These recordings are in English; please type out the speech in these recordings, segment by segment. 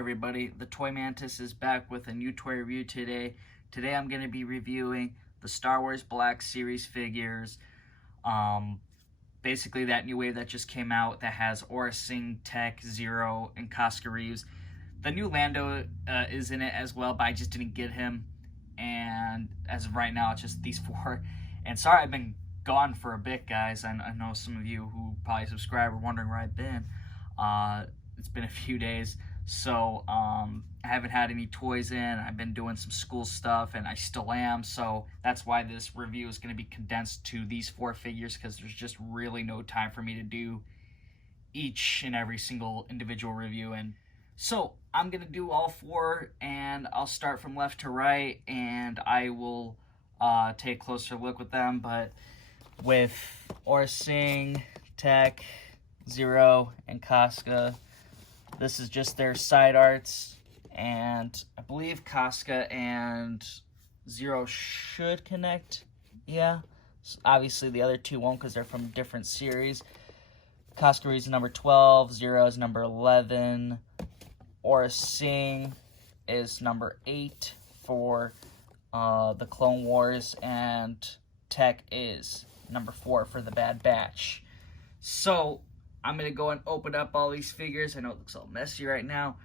everybody? The Toy Mantis is back with a new toy review today. Today I'm going to be reviewing the Star Wars Black Series figures. Basically that new wave that just came out that has Aurra Sing, Tech, Zero, and Koska Reeves. The new Lando is in it as well, but I just didn't get him. And as of right now, it's just these four. And sorry I've been gone for a bit, guys. I know some of you who probably subscribe are wondering where I've been. It's been a few days, so I haven't had any toys in. I've been doing some school stuff, and I still am, so that's why this review is going to be condensed to these four figures, because there's just really no time for me to do each and every single individual review. And so I'm going to do all four, and I'll start from left to right, and I will take a closer look with them. But with Aurra Sing, Tech, Zero, and Koska, this is just their side arts, and I believe Koska and Zero should connect. Yeah, so obviously the other two won't because they're from different series. Koska is number 12, Zero is number 11, Aurra Sing is number 8 for the Clone Wars, and Tech is number 4 for the Bad Batch. So I'm going to go and open up all these figures. I know it looks all messy right now,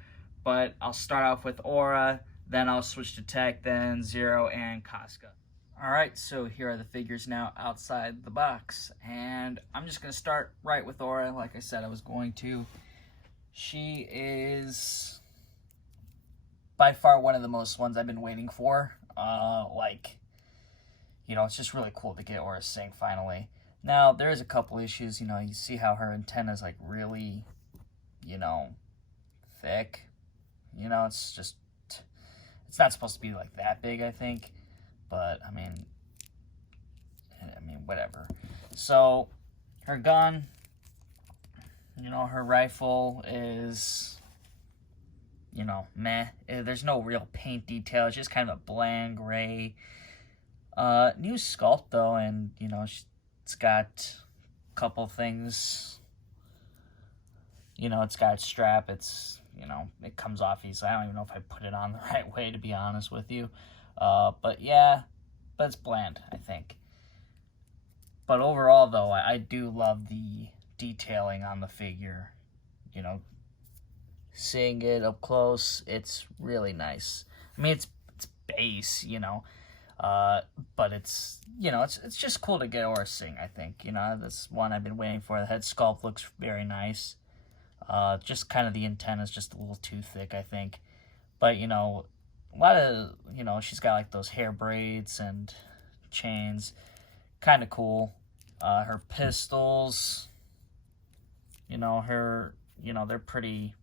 but I'll start off with Aurra, then I'll switch to Tech, then Zero, and Koska. Alright, so here are the figures now outside the box, and I'm just going to start right with Aurra, like I said I was going to. She is by far one of the most ones I've been waiting for. It's just really cool to get Aurra Sing finally. Now, there is a couple issues. You see how her antenna is, like, really, thick. It's not supposed to be, like, that big, I think. But, I mean, whatever. So, her gun, her rifle is, meh. There's no real paint detail. It's just kind of a bland gray. New sculpt, though, and, it's got a couple things. It's got a strap. It's, it comes off easily. I don't even know if I put it on the right way, to be honest with you. But yeah, but it's bland, I think. But overall, though, I do love the detailing on the figure. Seeing it up close, it's really nice. I mean, it's base, but it's, it's just cool to get Aurra Sing, I think. This one I've been waiting for. The head sculpt looks very nice. Just kind of the antenna is just a little too thick, I think. But, a lot of, she's got like those hair braids and chains. Kind of cool. Her pistols, they're pretty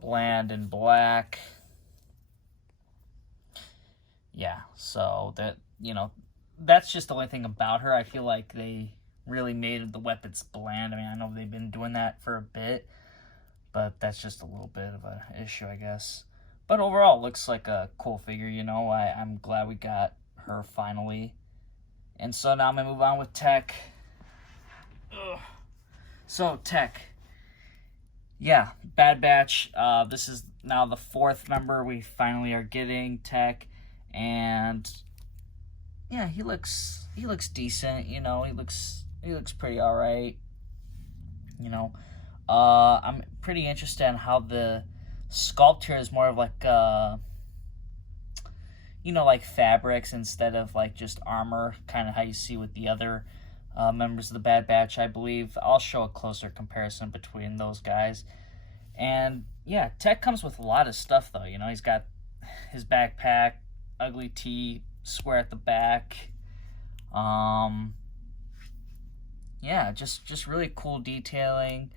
bland and black. Yeah, so that, that's just the only thing about her. I feel like they really made the weapons bland. I mean, I know they've been doing that for a bit, but that's just a little bit of an issue, I guess. But overall, it looks like a cool figure, I'm glad we got her finally. And so now I'm going to move on with Tech. Ugh. So, Tech. Yeah, Bad Batch. This is now the 4th member we finally are getting, Tech. And yeah, he looks decent, he looks pretty alright. I'm pretty interested in how the sculpt here is more of like like fabrics instead of like just armor, kind of how you see with the other members of the Bad Batch, I believe. I'll show a closer comparison between those guys. And yeah, Tech comes with a lot of stuff though. He's got his backpack, ugly T, square at the back. Yeah, just really cool detailing.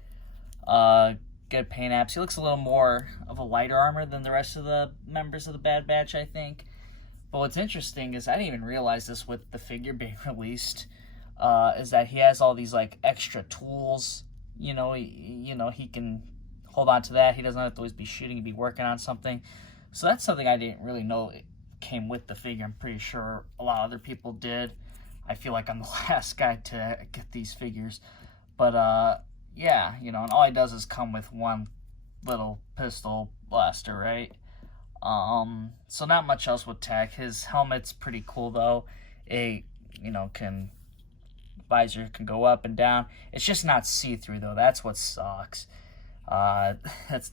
Good paint apps. He looks a little more of a lighter armor than the rest of the members of the Bad Batch, I think. But what's interesting is I didn't even realize this with the figure being released, is that he has all these like extra tools. He can hold on to that. He doesn't have to always be shooting, he'd be working on something. So that's something I didn't really know came with the figure. I'm pretty sure a lot of other people did. I feel like I'm the last guy to get these figures. But yeah, and all he does is come with one little pistol, blaster, right? So not much else with tech. His helmet's pretty cool though. It, can visor can go up and down. It's just not see-through though. That's what sucks. Uh,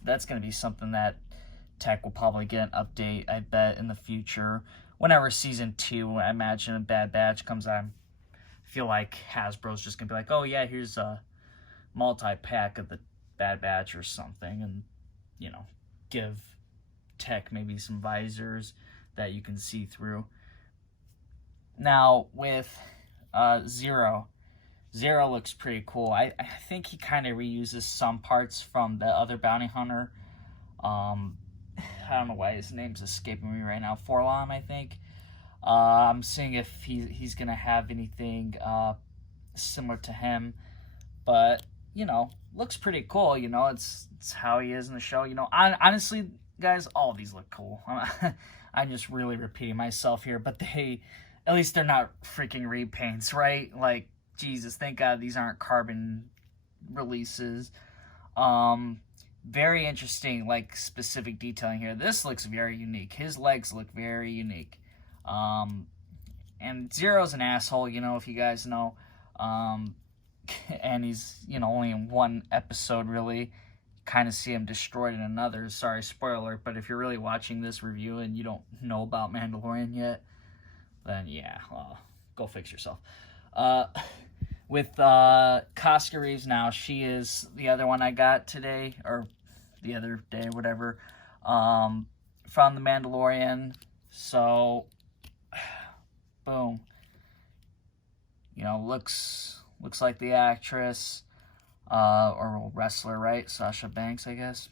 that's gonna be something that Tech will probably get an update, I bet, in the future. Whenever season 2, I imagine, a Bad Batch comes out, I feel like Hasbro's just gonna be like, oh yeah, here's a multi-pack of the Bad Batch or something, and give Tech maybe some visors that you can see through. Now with Zero looks pretty cool. I think he kind of reuses some parts from the other bounty hunter. I don't know why his name's escaping me right now. Forlom, I think. I'm seeing if he's gonna have anything similar to him, but looks pretty cool. It's how he is in the show. Honestly, guys, all of these look cool. I'm just really repeating myself here, but at least they're not freaking repaints, right? Like, Jesus, thank God these aren't carbon releases. Very interesting, like, specific detailing here. This looks very unique. His legs look very unique. And Zero's an asshole, if you guys know. And he's, only in one episode, really. Kind of see him destroyed in another. Sorry, spoiler, but if you're really watching this review and you don't know about Mandalorian yet, then yeah, go fix yourself. With Koska Reeves now, she is the other one I got today, or the other day, whatever, from The Mandalorian. So, boom. Looks like the actress, or wrestler, right? Sasha Banks, I guess.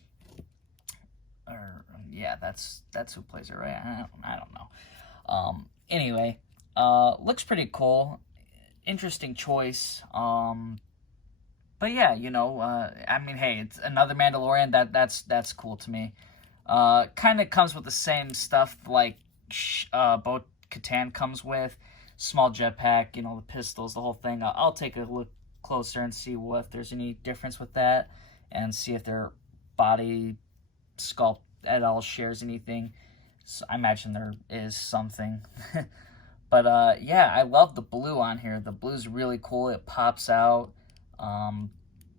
Or yeah, that's who plays her, right? I don't know. Anyway, looks pretty cool. Interesting choice. But yeah, I mean, hey, it's another Mandalorian. That's cool to me. Kind of comes with the same stuff like Bo-Katan comes with. Small jetpack, the pistols, the whole thing. I'll take a look closer and see if there's any difference with that, and see if their body sculpt at all shares anything. So I imagine there is something. But yeah, I love the blue on here. The blue's really cool. It pops out.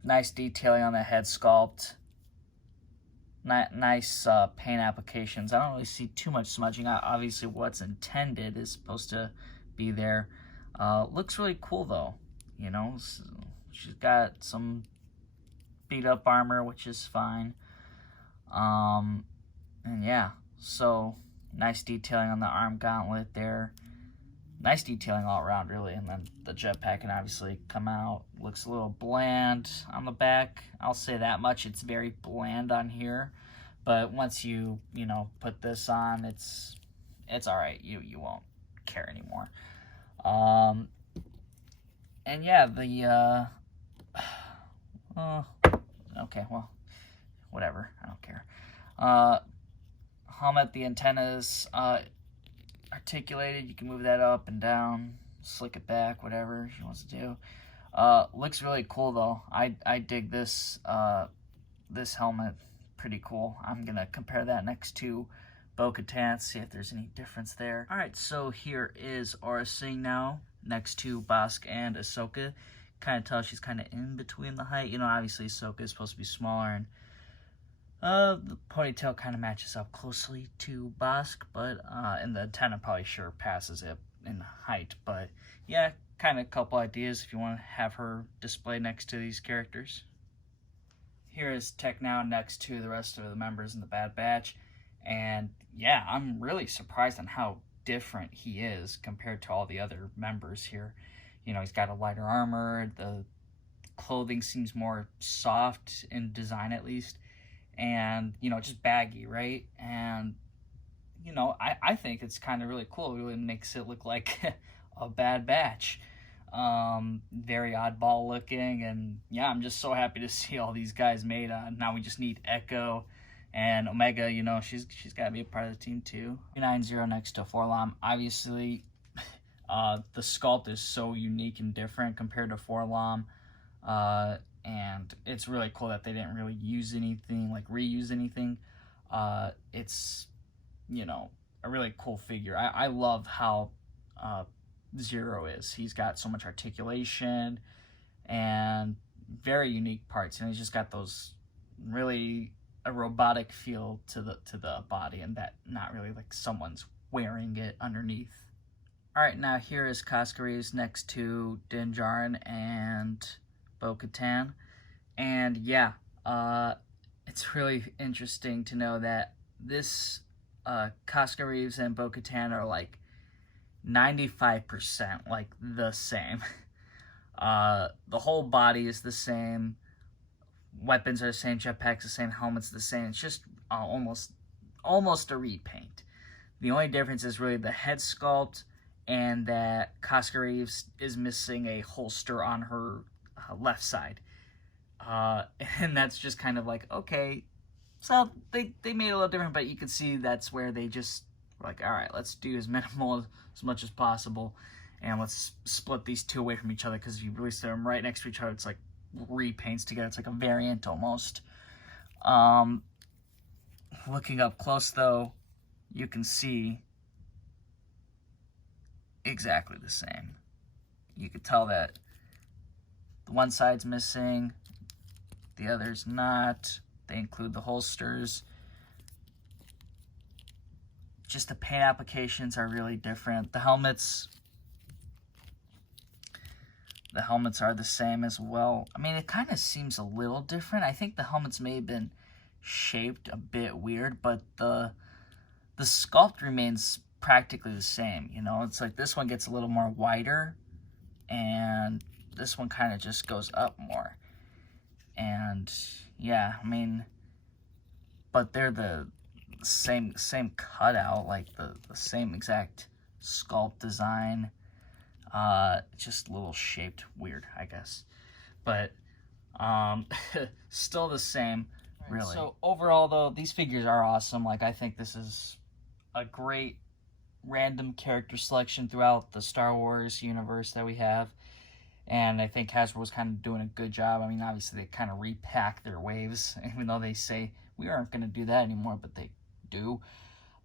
Nice detailing on the head sculpt. Nice paint applications. I don't really see too much smudging. Obviously, what's intended is supposed to be there. Looks really cool, though. She's got some beat up armor, which is fine. And yeah, so nice detailing on the arm gauntlet there. Nice detailing all around, really. And then the jetpack can obviously come out. Looks a little bland on the back. I'll say that much. It's very bland on here. But once you, put this on, it's all right. You won't care anymore. And yeah, the okay, well, whatever. I don't care. Helmet, the antennas articulated. You can move that up and down, slick it back, whatever she wants to do. Looks really cool though. I dig this this helmet. Pretty cool. I'm gonna compare that next to Bo-Katan, see if there's any difference there. Alright, so here is Aurra Sing now, next to Bossk and Ahsoka. Kind of tell she's kind of in between the height. Obviously Ahsoka is supposed to be smaller, and the ponytail kind of matches up closely to Bossk, but and the antenna probably sure passes it in height. But yeah, kind of a couple ideas if you want to have her displayed next to these characters. Here is Tech now next to the rest of the members in the Bad Batch. And yeah, I'm really surprised on how different he is compared to all the other members here. He's got a lighter armor. The clothing seems more soft in design, at least. And, just baggy, right? And, I think it's kind of really cool. It really makes it look like a Bad Batch. Very oddball looking, and yeah, I'm just so happy to see all these guys made. Now we just need Echo and Omega. She's got to be a part of the team too. 90 next to Forlom. Obviously, the sculpt is so unique and different compared to Forlom, and it's really cool that they didn't really use anything, like reuse anything. it's, you know, a really cool figure. I love how Zero is. He's got so much articulation and very unique parts, and he's just got those really a robotic feel to the body, and that not really like someone's wearing it underneath. All right, now here is Koska Reeves next to Din Djarin and Bo-Katan, and yeah, it's really interesting to know that this Koska Reeves and Bo-Katan are like 95% like the same. The whole body is the same, weapons are the same, jetpacks the same, helmets the same. It's just almost a repaint. The only difference is really the head sculpt, and that Koska Reeves is missing a holster on her left side. And that's just kind of like, okay, so they made it a little different, but you can see that's where they just were like, all right, let's do as minimal as much as possible, and let's split these two away from each other, because if you really set them right next to each other, it's like repaints together. It's like a variant almost. Looking up close though, you can see exactly the same. You could tell that the one side's missing, the other's not. They include the holsters. Just the paint applications are really different. The helmets are the same as well. I mean, it kind of seems a little different. I think the helmets may have been shaped a bit weird, but the sculpt remains practically the same. You know, it's like this one gets a little more wider, and this one kind of just goes up more. And yeah, I mean, but they're the same cutout, like the same exact sculpt design. Just a little shaped weird, I guess, but still the same, really. So overall though, these figures are awesome. Like, I think this is a great random character selection throughout the Star Wars universe that we have, and I think Hasbro was kind of doing a good job. I mean, obviously they kind of repack their waves, even though they say we aren't going to do that anymore, but they do.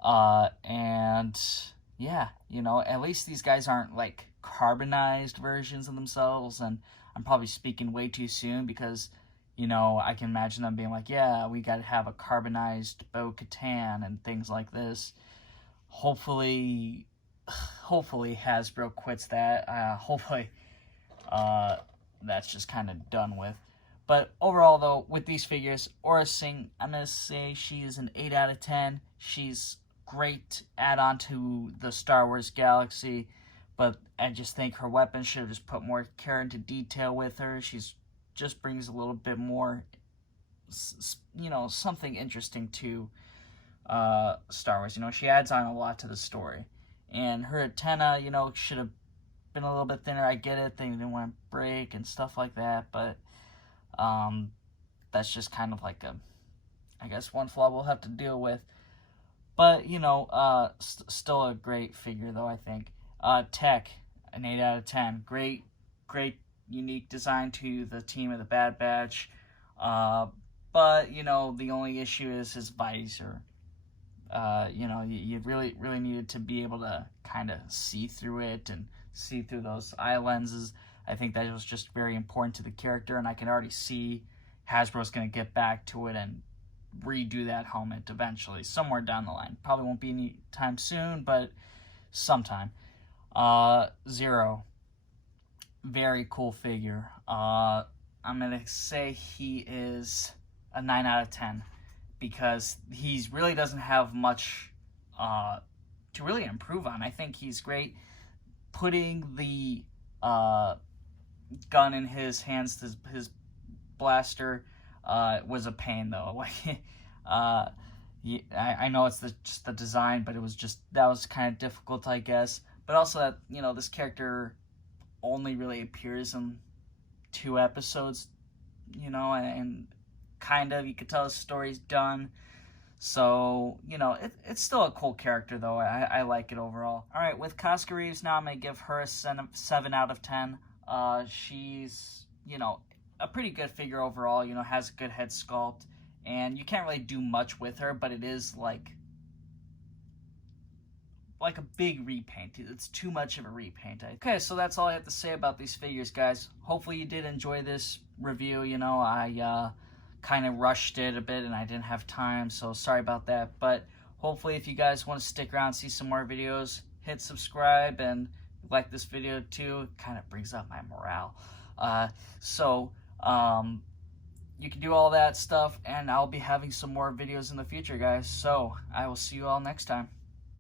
And yeah, you know, at least these guys aren't like carbonized versions of themselves. And I'm probably speaking way too soon, because, you know, I can imagine them being like, yeah, we got to have a carbonized Bo-Katan and things like this. Hopefully Hasbro quits that. Hopefully that's just kind of done with. But overall, though, with these figures, Aurra Sing, I'm going to say she is an 8 out of 10. She's great add-on to the Star Wars galaxy, but I just think her weapons should have just put more care into detail with her. She's just brings a little bit more, you know, something interesting to Star Wars. You know, she adds on a lot to the story. And her antenna, you know, should have been a little bit thinner. I get it, they didn't want to break and stuff like that, but that's just kind of like I guess one flaw we'll have to deal with. But, you know, still a great figure, though, I think. Tech, an 8 out of 10. Great, unique design to the team of the Bad Batch. But, you know, the only issue is his visor. You know, you really needed to be able to kind of see through it and see through those eye lenses. I think that was just very important to the character, and I can already see Hasbro's going to get back to it and redo that helmet eventually, somewhere down the line. Probably won't be any time soon, but sometime. Zero. Very cool figure. I'm going to say he is a 9 out of 10, because he really doesn't have much to really improve on. I think he's great. Putting the gun in his hands, his blaster, was a pain, though. Like, I know it's just the design, but that was kind of difficult, I guess. But also that, you know, this character only really appears in 2 episodes, you know, and kind of, you could tell the story's done. So, you know, it's still a cool character, though. I like it overall. All right, with Koska Reeves now, I'm going to give her a 7 out of 10. She's, you know, a pretty good figure overall, you know, has a good head sculpt, and you can't really do much with her, but it is like a big repaint. It's too much of a repaint. Okay, so that's all I have to say about these figures, guys. Hopefully you did enjoy this review. You know, I kind of rushed it a bit and I didn't have time, so sorry about that. But hopefully if you guys want to stick around and see some more videos, hit subscribe and like this video too. It kind of brings up my morale. You can do all that stuff, and I'll be having some more videos in the future, guys. So I will see you all next time.